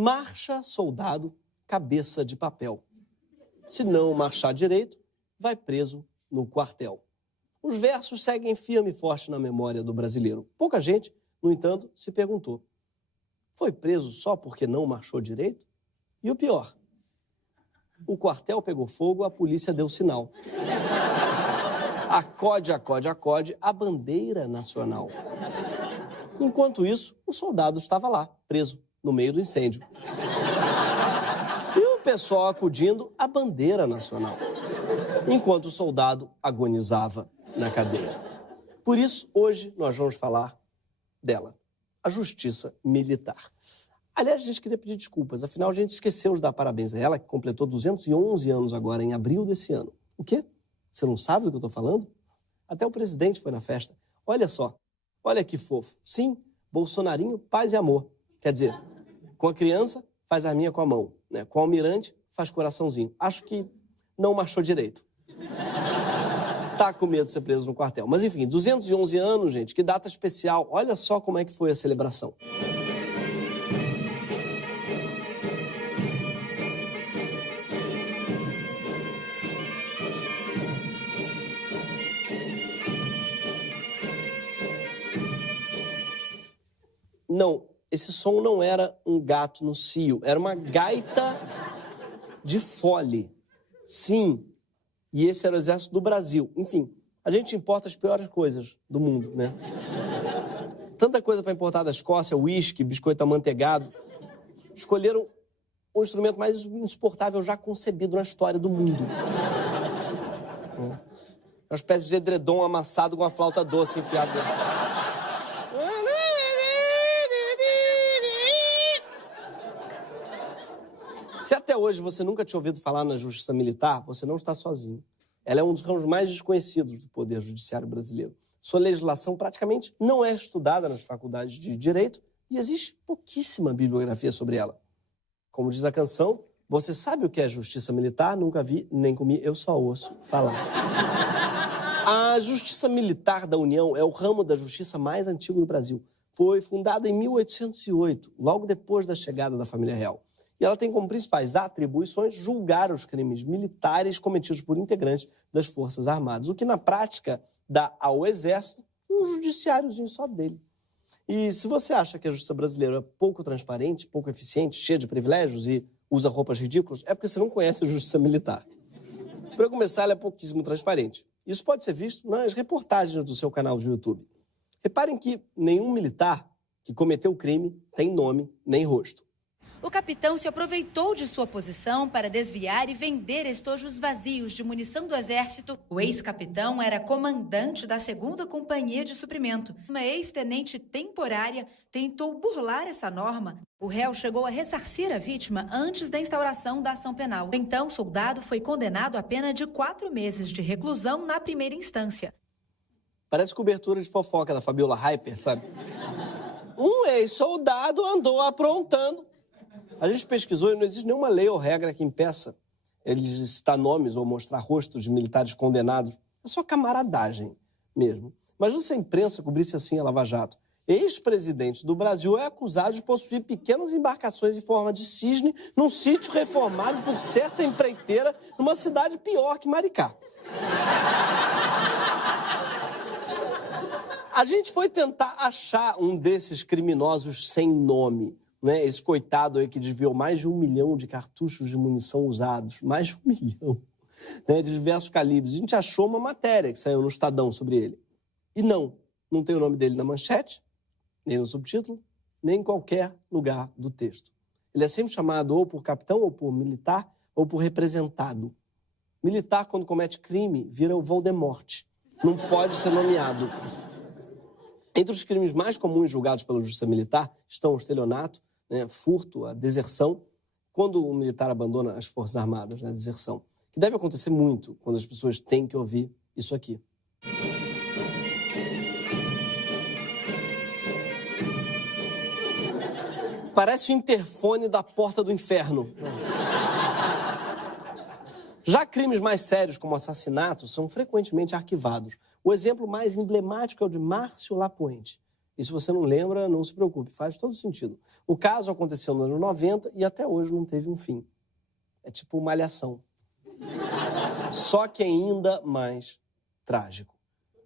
Marcha, soldado, cabeça de papel. Se não marchar direito, vai preso no quartel. Os versos seguem firme e forte na memória do brasileiro. Pouca gente, no entanto, se perguntou: foi preso só porque não marchou direito? E o pior, o quartel pegou fogo, a polícia deu sinal. Acode, acode, acode, a bandeira nacional. Enquanto isso, o soldado estava lá, preso, no meio do incêndio. E o pessoal acudindo a bandeira nacional, enquanto o soldado agonizava na cadeia. Por isso, hoje, nós vamos falar dela, a Justiça Militar. Aliás, a gente queria pedir desculpas, afinal a gente esqueceu de dar parabéns a ela, que completou 211 anos agora, em abril desse ano. O quê? Você não sabe do que eu estou falando? Até o presidente foi na festa. Olha só, olha que fofo. Sim, Bolsonarinho, paz e amor. Quer dizer, com a criança, faz arminha com a mão, né? Com o almirante, faz coraçãozinho. Acho que não marchou direito. Tá com medo de ser preso no quartel. Mas enfim, 211 anos, gente, que data especial. Olha só como é que foi a celebração. Não, esse som não era um gato no cio, era uma gaita de fole. Sim, e esse era o exército do Brasil. Enfim, a gente importa as piores coisas do mundo, né? Tanta coisa para importar da Escócia, uísque, biscoito amanteigado. Escolheram o instrumento mais insuportável já concebido na história do mundo. Uma espécie de edredom amassado com uma flauta doce enfiada dentro. Se até hoje você nunca tinha ouvido falar na Justiça Militar, você não está sozinho. Ela é um dos ramos mais desconhecidos do Poder Judiciário brasileiro. Sua legislação praticamente não é estudada nas faculdades de Direito e existe pouquíssima bibliografia sobre ela. Como diz a canção, você sabe o que é Justiça Militar? Nunca vi, nem comi, eu só ouço falar. A Justiça Militar da União é o ramo da justiça mais antigo do Brasil. Foi fundada em 1808, logo depois da chegada da família real. E ela tem como principais atribuições julgar os crimes militares cometidos por integrantes das Forças Armadas, o que na prática dá ao Exército um judiciáriozinho só dele. E se você acha que a justiça brasileira é pouco transparente, pouco eficiente, cheia de privilégios e usa roupas ridículas, é porque você não conhece a justiça militar. Para começar, ela é pouquíssimo transparente. Isso pode ser visto nas reportagens do seu canal de YouTube. Reparem que nenhum militar que cometeu o crime tem nome nem rosto. O capitão se aproveitou de sua posição para desviar e vender estojos vazios de munição do Exército. O ex-capitão era comandante da 2ª Companhia de Suprimento. Uma ex-tenente temporária tentou burlar essa norma. O réu chegou a ressarcir a vítima antes da instauração da ação penal. Então, o soldado foi condenado a pena de 4 meses de reclusão na primeira instância. Parece cobertura de fofoca da Fabiola Hyper, sabe? Um ex-soldado andou aprontando. A gente pesquisou e não existe nenhuma lei ou regra que impeça eles citar nomes ou mostrar rostos de militares condenados. É só camaradagem mesmo. Imagina se a imprensa cobrisse assim a Lava Jato. Ex-presidente do Brasil é acusado de possuir pequenas embarcações em forma de cisne num sítio reformado por certa empreiteira numa cidade pior que Maricá. A gente foi tentar achar um desses criminosos sem nome. Né, esse coitado aí que desviou mais de 1 milhão de cartuchos de munição usados, mais de 1 milhão, né, de diversos calibres. A gente achou uma matéria que saiu no Estadão sobre ele. E não tem o nome dele na manchete, nem no subtítulo, nem em qualquer lugar do texto. Ele é sempre chamado ou por capitão, ou por militar, ou por representado. Militar, quando comete crime, vira o Voldemort. Não pode ser nomeado. Entre os crimes mais comuns julgados pela Justiça Militar estão o estelionato, né, furto, a deserção, quando o militar abandona as Forças Armadas, né, a deserção, que deve acontecer muito quando as pessoas têm que ouvir isso aqui. Parece o interfone da porta do inferno. Já crimes mais sérios, como assassinatos, são frequentemente arquivados. O exemplo mais emblemático é o de Márcio Lapuente. E se você não lembra, não se preocupe, faz todo sentido. O caso aconteceu nos anos 90 e até hoje não teve um fim. É tipo Malhação. Só que ainda mais trágico.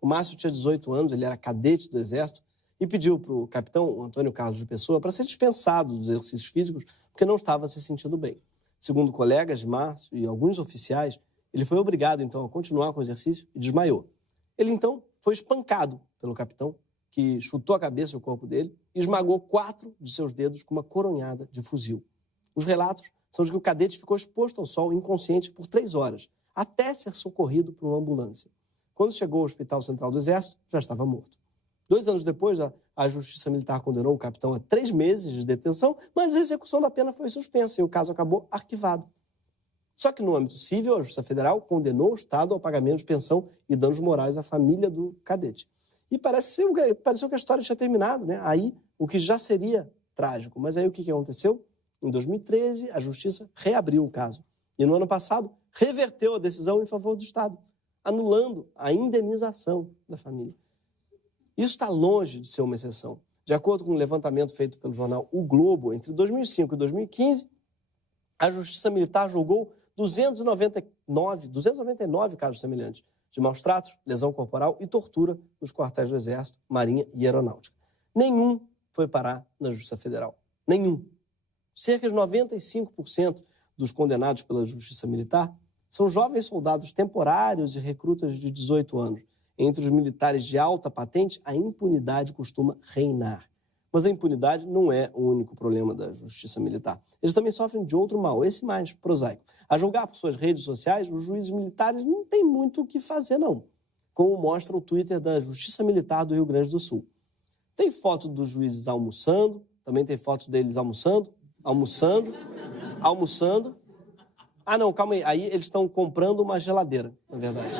O Márcio tinha 18 anos, ele era cadete do Exército e pediu para o capitão, o Antônio Carlos de Pessoa, para ser dispensado dos exercícios físicos porque não estava se sentindo bem. Segundo colegas de Márcio e alguns oficiais, ele foi obrigado, então, a continuar com o exercício e desmaiou. Ele, então, foi espancado pelo capitão, que chutou a cabeça e o corpo dele e esmagou 4 de seus dedos com uma coronhada de fuzil. Os relatos são de que o cadete ficou exposto ao sol inconsciente por 3 horas, até ser socorrido por uma ambulância. Quando chegou ao Hospital Central do Exército, já estava morto. 2 anos depois, a Justiça Militar condenou o capitão a 3 meses de detenção, mas a execução da pena foi suspensa e o caso acabou arquivado. Só que no âmbito civil, a Justiça Federal condenou o Estado ao pagamento de pensão e danos morais à família do cadete. E pareceu que a história tinha terminado, né? Aí, o que já seria trágico. Mas aí o que aconteceu? Em 2013, a Justiça reabriu o caso. E no ano passado, reverteu a decisão em favor do Estado, anulando a indenização da família. Isso está longe de ser uma exceção. De acordo com um levantamento feito pelo jornal O Globo, entre 2005 e 2015, a Justiça Militar julgou 299 casos semelhantes de maus-tratos, lesão corporal e tortura nos quartéis do Exército, Marinha e Aeronáutica. Nenhum foi parar na Justiça Federal. Nenhum. Cerca de 95% dos condenados pela Justiça Militar são jovens soldados temporários e recrutas de 18 anos. Entre os militares de alta patente, a impunidade costuma reinar. Mas a impunidade não é o único problema da Justiça Militar. Eles também sofrem de outro mal, esse mais prosaico. A julgar por suas redes sociais, os juízes militares não têm muito o que fazer, não. Como mostra o Twitter da Justiça Militar do Rio Grande do Sul. Tem foto dos juízes almoçando, também tem fotos deles almoçando. Ah, não, calma aí. Aí eles estão comprando uma geladeira, na verdade.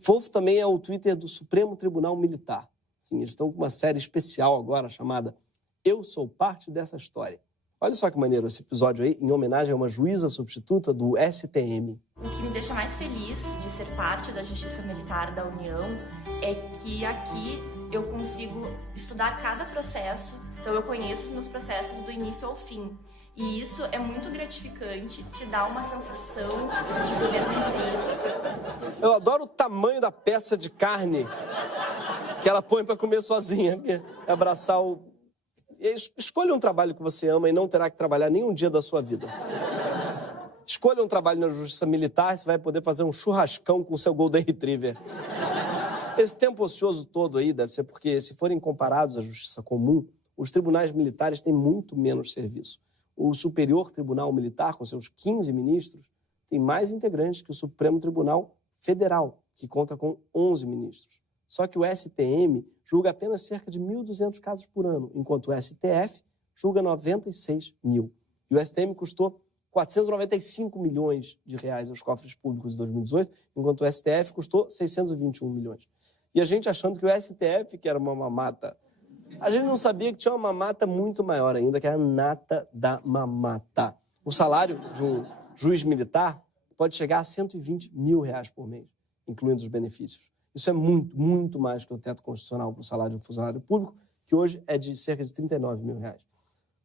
Fofo também é o Twitter do Supremo Tribunal Militar. Sim, eles estão com uma série especial agora chamada Eu Sou Parte Dessa História. Olha só que maneiro esse episódio aí, em homenagem a uma juíza substituta do STM. O que me deixa mais feliz de ser parte da Justiça Militar da União é que aqui eu consigo estudar cada processo, então eu conheço os meus processos do início ao fim. E isso é muito gratificante, te dá uma sensação de governo. Eu adoro o tamanho da peça de carne que ela põe para comer sozinha, abraçar o... Escolha um trabalho que você ama e não terá que trabalhar nenhum dia da sua vida. Escolha um trabalho na Justiça Militar e você vai poder fazer um churrascão com o seu Golden Retriever. Esse tempo ocioso todo aí deve ser porque, se forem comparados à Justiça Comum, os tribunais militares têm muito menos serviço. O Superior Tribunal Militar, com seus 15 ministros, tem mais integrantes que o Supremo Tribunal Federal, que conta com 11 ministros. Só que o STM julga apenas cerca de 1.200 casos por ano, enquanto o STF julga 96 mil. E o STM custou 495 milhões de reais aos cofres públicos em 2018, enquanto o STF custou 621 milhões. E a gente achando que o STF, que era uma mamata, a gente não sabia que tinha uma mamata muito maior ainda, que era a nata da mamata. O salário de um juiz militar pode chegar a 120 mil reais por mês, incluindo os benefícios. Isso é muito, muito mais que o teto constitucional para o salário de um funcionário público, que hoje é de cerca de 39 mil reais.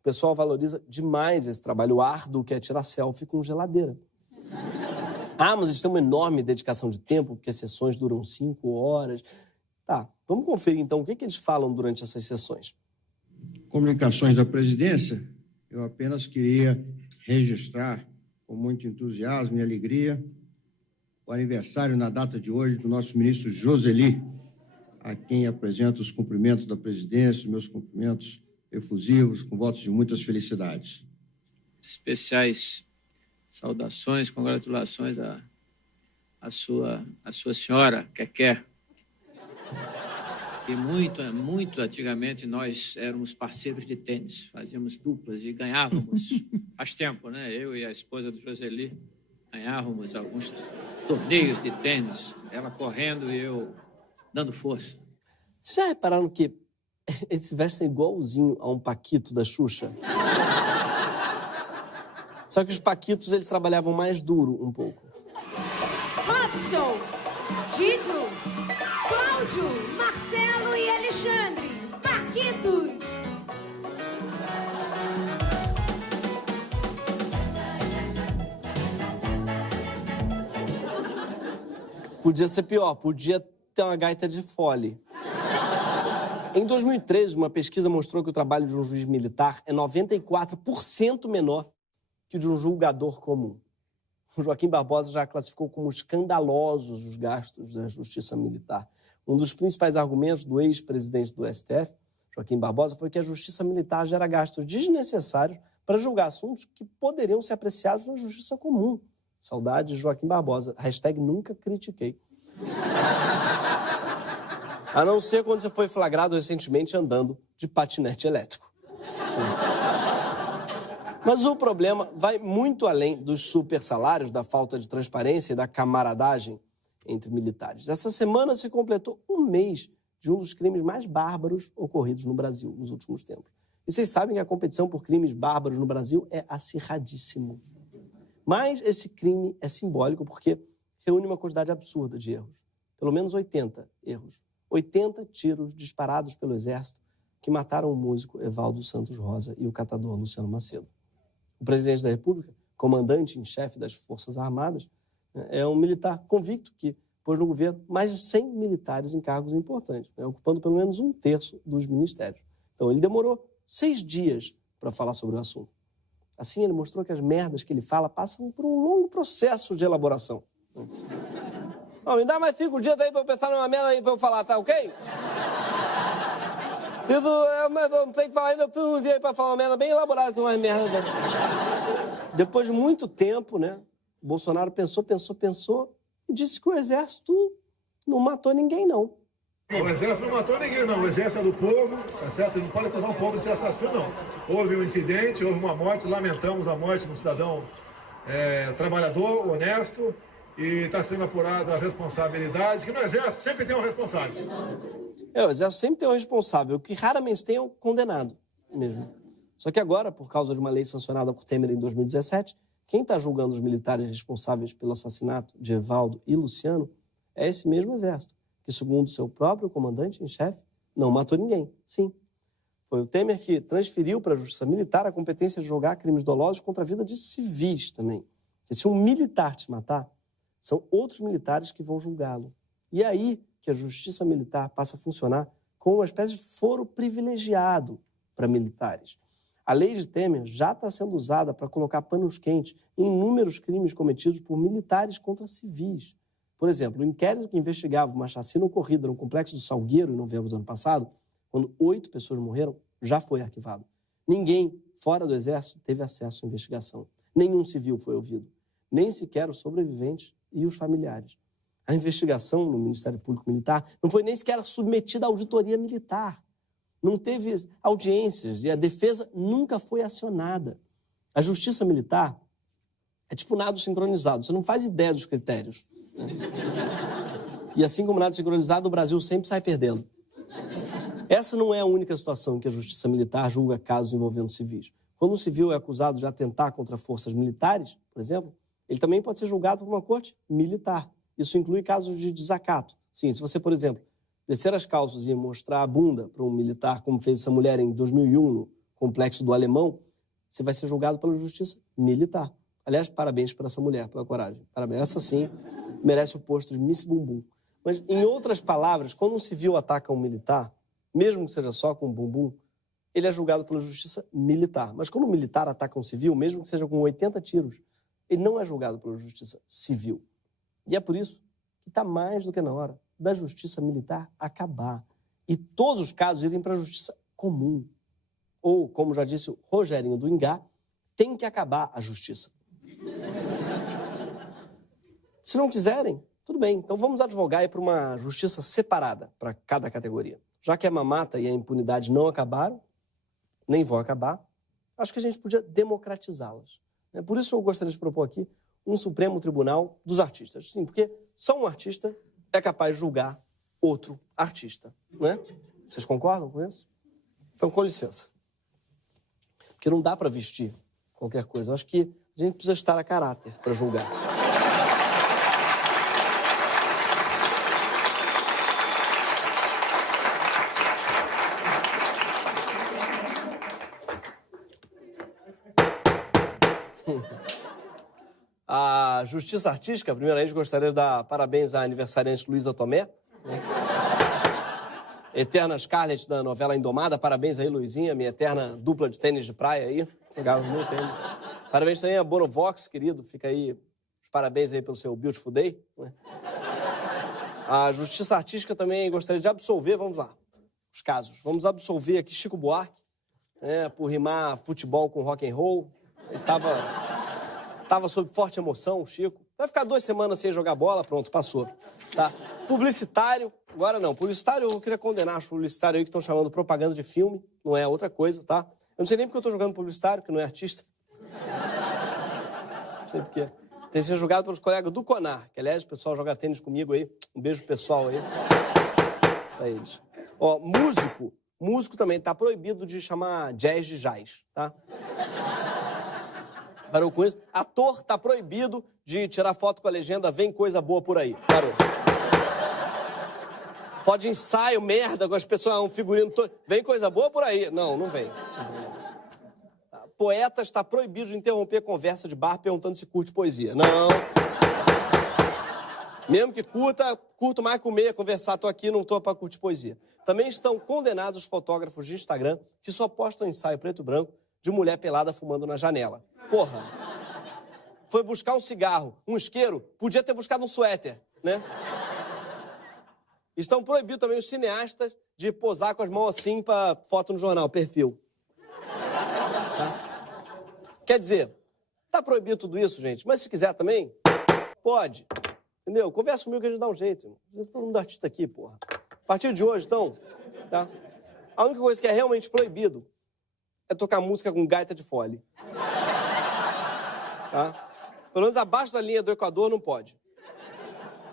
O pessoal valoriza demais esse trabalho árduo que é tirar selfie com geladeira. Ah, mas eles têm uma enorme dedicação de tempo, porque as sessões duram 5 horas. Tá, vamos conferir então o que eles falam durante essas sessões. Comunicações da presidência, eu apenas queria registrar com muito entusiasmo e alegria o aniversário na data de hoje do nosso ministro Joseli, a quem apresento os cumprimentos da presidência, os meus cumprimentos efusivos, com votos de muitas felicidades. Especiais saudações, congratulações à sua senhora, Keké. E muito antigamente nós éramos parceiros de tênis, fazíamos duplas e ganhávamos, faz tempo, né? Eu e a esposa do Joseli ganhávamos alguns torneios de tênis, ela correndo e eu dando força. Vocês já repararam que eles se vestem igualzinho a um paquito da Xuxa? Só que os paquitos, eles trabalhavam mais duro um pouco. Robson, Didio, Cláudio, Marcelo e Alexandre. Podia ser pior, podia ter uma gaita de fole. Em 2013, uma pesquisa mostrou que o trabalho de um juiz militar é 94% menor que o de um julgador comum. O Joaquim Barbosa já classificou como escandalosos os gastos da Justiça Militar. Um dos principais argumentos do ex-presidente do STF, Joaquim Barbosa, foi que a Justiça Militar gera gastos desnecessários para julgar assuntos que poderiam ser apreciados na Justiça Comum. Saudades, Joaquim Barbosa. Hashtag nunca critiquei. A não ser quando você foi flagrado recentemente andando de patinete elétrico. Mas o problema vai muito além dos super salários, da falta de transparência e da camaradagem entre militares. Essa semana se completou um mês de um dos crimes mais bárbaros ocorridos no Brasil nos últimos tempos. E vocês sabem que a competição por crimes bárbaros no Brasil é acirradíssima. Mas esse crime é simbólico porque reúne uma quantidade absurda de erros. Pelo menos 80 erros. 80 tiros disparados pelo Exército que mataram o músico Evaldo Santos Rosa e o catador Luciano Macedo. O presidente da República, comandante em chefe das Forças Armadas, é um militar convicto que pôs no governo mais de 100 militares em cargos importantes, ocupando pelo menos 1/3 dos ministérios. Então, ele demorou 6 dias para falar sobre o assunto. Assim, ele mostrou que as merdas que ele fala passam por um longo processo de elaboração. Me dá mais 5 dias aí pra eu pensar numa merda aí pra eu falar, tá ok? Mas eu não sei o que falar ainda, eu preciso um dia aí pra falar uma merda bem elaborada, que uma merda. Depois de muito tempo, né, o Bolsonaro pensou e disse que o Exército não matou ninguém, não. O Exército não matou ninguém, não. O Exército é do povo, tá certo? Ele não pode acusar o povo de ser assassino, não. Houve um incidente, houve uma morte, lamentamos a morte de um cidadão trabalhador, honesto, e está sendo apurada a responsabilidade, que no Exército sempre tem um responsável. O Exército sempre tem um responsável, o que raramente tem é um condenado mesmo. Só que agora, por causa de uma lei sancionada por Temer em 2017, quem está julgando os militares responsáveis pelo assassinato de Evaldo e Luciano é esse mesmo Exército, que, segundo seu próprio comandante em chefe, não matou ninguém. Sim, foi o Temer que transferiu para a Justiça Militar a competência de julgar crimes dolosos contra a vida de civis também. E se um militar te matar, são outros militares que vão julgá-lo. E é aí que a Justiça Militar passa a funcionar como uma espécie de foro privilegiado para militares. A lei de Temer já está sendo usada para colocar panos quentes em inúmeros crimes cometidos por militares contra civis. Por exemplo, o inquérito que investigava uma chacina ocorrida no Complexo do Salgueiro em novembro do ano passado, quando 8 pessoas morreram, já foi arquivado. Ninguém fora do Exército teve acesso à investigação. Nenhum civil foi ouvido. Nem sequer os sobreviventes e os familiares. A investigação no Ministério Público Militar não foi nem sequer submetida à auditoria militar. Não teve audiências e a defesa nunca foi acionada. A Justiça Militar é tipo nado sincronizado. Você não faz ideia dos critérios. E assim como nado sincronizado, o Brasil sempre sai perdendo. Essa não é a única situação em que a Justiça Militar julga casos envolvendo civis. Quando um civil é acusado de atentar contra forças militares, por exemplo, ele também pode ser julgado por uma corte militar. Isso inclui casos de desacato. Sim, se você, por exemplo, descer as calças e mostrar a bunda para um militar, como fez essa mulher em 2001 no Complexo do Alemão, você vai ser julgado pela Justiça Militar. Aliás, parabéns para essa mulher, pela coragem. Parabéns. Essa, sim, merece o posto de Miss Bumbum. Mas, em outras palavras, quando um civil ataca um militar, mesmo que seja só com bumbum, ele é julgado pela Justiça Militar. Mas quando um militar ataca um civil, mesmo que seja com 80 tiros, ele não é julgado pela Justiça Civil. E é por isso que está mais do que na hora da Justiça Militar acabar. E todos os casos irem para a Justiça Comum. Ou, como já disse o Rogerinho do Ingá, tem que acabar a Justiça. Se não quiserem, tudo bem. Então vamos advogar aí para uma justiça separada para cada categoria. Já que a mamata e a impunidade não acabaram, nem vão acabar, acho que a gente podia democratizá-las. Por isso eu gostaria de propor aqui um Supremo Tribunal dos Artistas. Sim, porque só um artista é capaz de julgar outro artista, né? Vocês concordam com isso? Então, com licença. Porque não dá para vestir qualquer coisa. Eu acho que a gente precisa estar a caráter para julgar. A Justiça Artística, primeiramente, gostaria de dar parabéns à aniversariante Luísa Tomé, né? Eterna Scarlett da novela Indomada. Parabéns aí, Luizinha, minha eterna dupla de tênis de praia aí. Legal, muito tênis. Parabéns também a Bonovox, querido. Fica aí os parabéns aí pelo seu Beautiful Day, né? A Justiça Artística também gostaria de absolver, vamos lá, os casos. Vamos absolver aqui Chico Buarque, né, por rimar futebol com rock and roll. Ele tava sob forte emoção, o Chico. Vai ficar 2 semanas sem jogar bola, pronto, passou. Tá? Publicitário, agora não. Publicitário, eu queria condenar os publicitários aí que estão chamando propaganda de filme. Não é outra coisa, tá? Eu não sei nem porque eu tô jogando publicitário, que não é artista. Não sei porquê. Tem sido julgado pelos colegas do Conar, que, aliás, o pessoal joga tênis comigo aí. Um beijo pro pessoal aí. Pra eles. Ó, músico também tá proibido de chamar jazz de jazz, tá? Parou com isso? Ator tá proibido de tirar foto com a legenda "Vem coisa boa por aí". Parou. Foto de ensaio, merda, com as pessoas, um figurino todo. "Vem coisa boa por aí". Não, não vem. Poeta está proibido de interromper a conversa de bar perguntando se curte poesia. Não. Mesmo que curto mais comer, conversar. Tô aqui, não tô pra curtir poesia. Também estão condenados os fotógrafos de Instagram que só postam ensaio preto e branco de mulher pelada fumando na janela. Porra. Foi buscar um cigarro, um isqueiro, podia ter buscado um suéter, né? Estão proibidos também os cineastas de posar com as mãos assim pra foto no jornal, perfil. Tá? Quer dizer, tá proibido tudo isso, gente, mas se quiser também, pode. Entendeu? Conversa comigo que a gente dá um jeito, irmão. Todo mundo artista aqui, porra. A partir de hoje, então, tá? A única coisa que é realmente proibido é tocar música com gaita de fole. Tá? Pelo menos abaixo da linha do Equador não pode.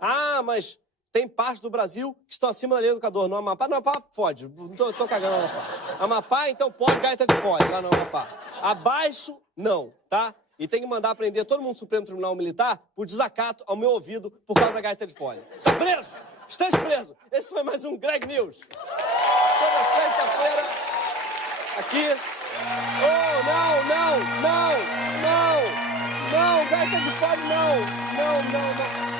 Ah, mas tem partes do Brasil que estão acima da linha do Equador. No Amapá, pode. Não tô cagando no Amapá. Amapá, então pode gaita de fole lá no Amapá. Abaixo, não, tá? E tem que mandar prender todo mundo do Supremo Tribunal Militar por desacato ao meu ouvido por causa da gaita de fole. Tá preso? Esteja preso. Esse foi mais um Greg News. Toda sexta-feira, aqui. Oh, não, gaita de fole, não. Não.